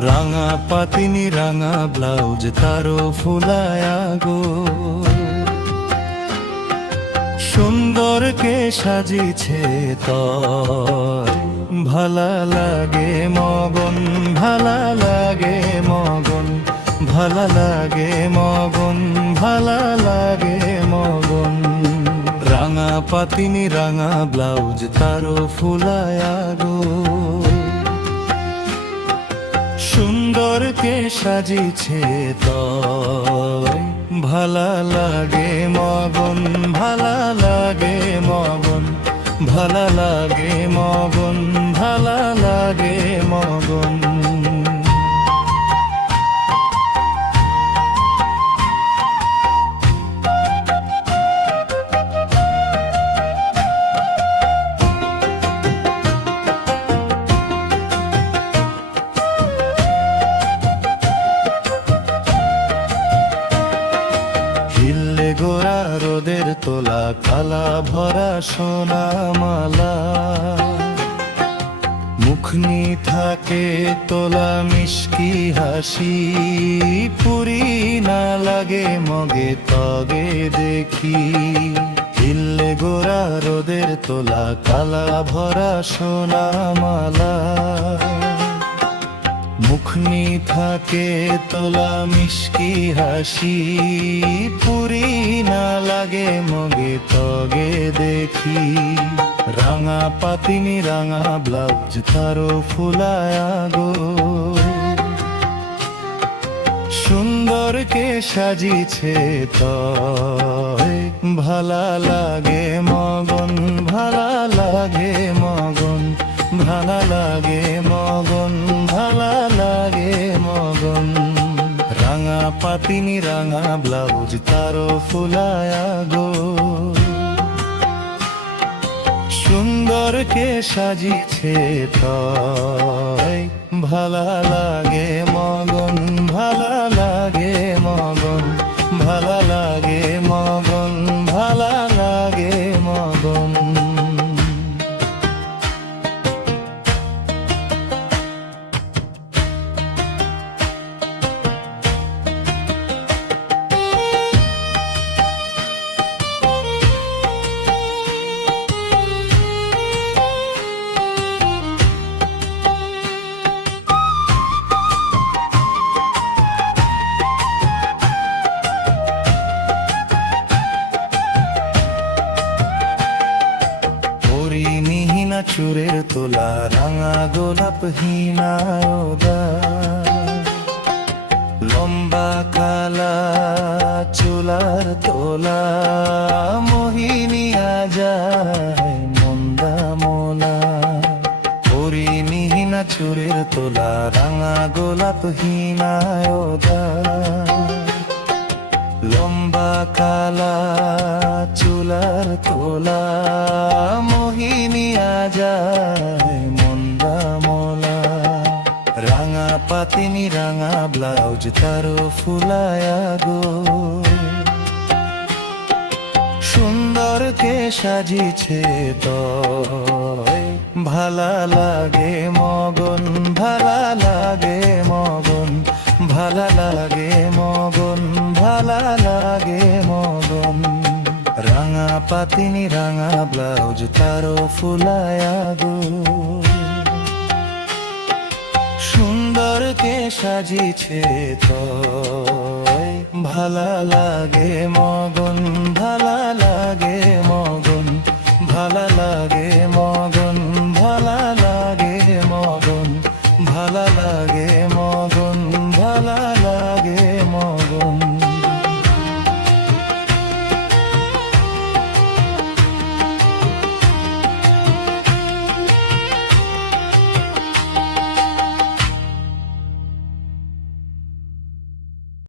রাঙা পাতিনি রাঙা ব্লাউজ তারও ফুলায়া গো, সুন্দরকে সাজিছে তর। ভালা লাগে মগন, ভালা লাগে মগন, ভালা লাগে মগন, ভালা লাগে মগন। রাঙা পাতিনি রাঙা ব্লাউজ তারও ফুলায়া গো, সুন্দরকে সাজিছে তয়। ভালা লাগে মগন, ভালা লাগে মগন, ভালা লাগে মগন, ভালা লাগে মগন। হিল্লে গোরা রোদের তোলা কালা ভরা সোনা মালা, মুখনি থাকে তোলা মিষ্টি হাসি। পুরি না লাগে মগে তগে দেখি, হিল্লে গোরা রোদের তোলা কালা ভরা সোনা মালা, মুখনি থাকে তোলা মিষ্টি হাসি। পুরি না লাগে মগে তগে দেখি, রাঙা পাতিনি রাঙা ব্লাউজ তারও ফুলায়া গো, সুন্দরকে সাজিছে তয়। ভালা লাগে মগন, ভালা লাগে মগন, ভালা লাগে মগন, ভালা লাগে মগন। রাঙা পাতিনি রাঙা ব্লাউজ তারও ফুলায়া গো, সুন্দরকে সাজিছে তয়। ভালা লাগে মগন, ভালা লাগে মগন, ভালা লাগে মগন, ভালা লাগে মগন। চুরের তোলা রাঙা গোলাপ হিনায়দা, লম্বা কালা চুলার তোলা মোহিনিয়া যায় মন্দা মোলা। হরিণীহীনা চুরের তোলা রাঙা গোলাপ হিনায়দা, লম্বা কালা চুলার তোলা মোহিনিয়া যায় মন্দা মোলা। রাঙা পাতিনি রাঙা ব্লাউজ তারও ফুলায়া গো, সুন্দরকে সাজিছে তয়। ভালা লাগে মগন, ভালা লাগে মগন, ভালা লাগে মগন, ভালা লাগে মগন। রাঙা পাতিনি রাঙা ব্লাউজ তারও ফুলায়া গো, সুন্দরকে সাজিছে তয়। ভালা লাগে মগন, ভালা লাগে মগন, ভালা লাগে মগন, ভালা লাগে মগন, ভালা লাগে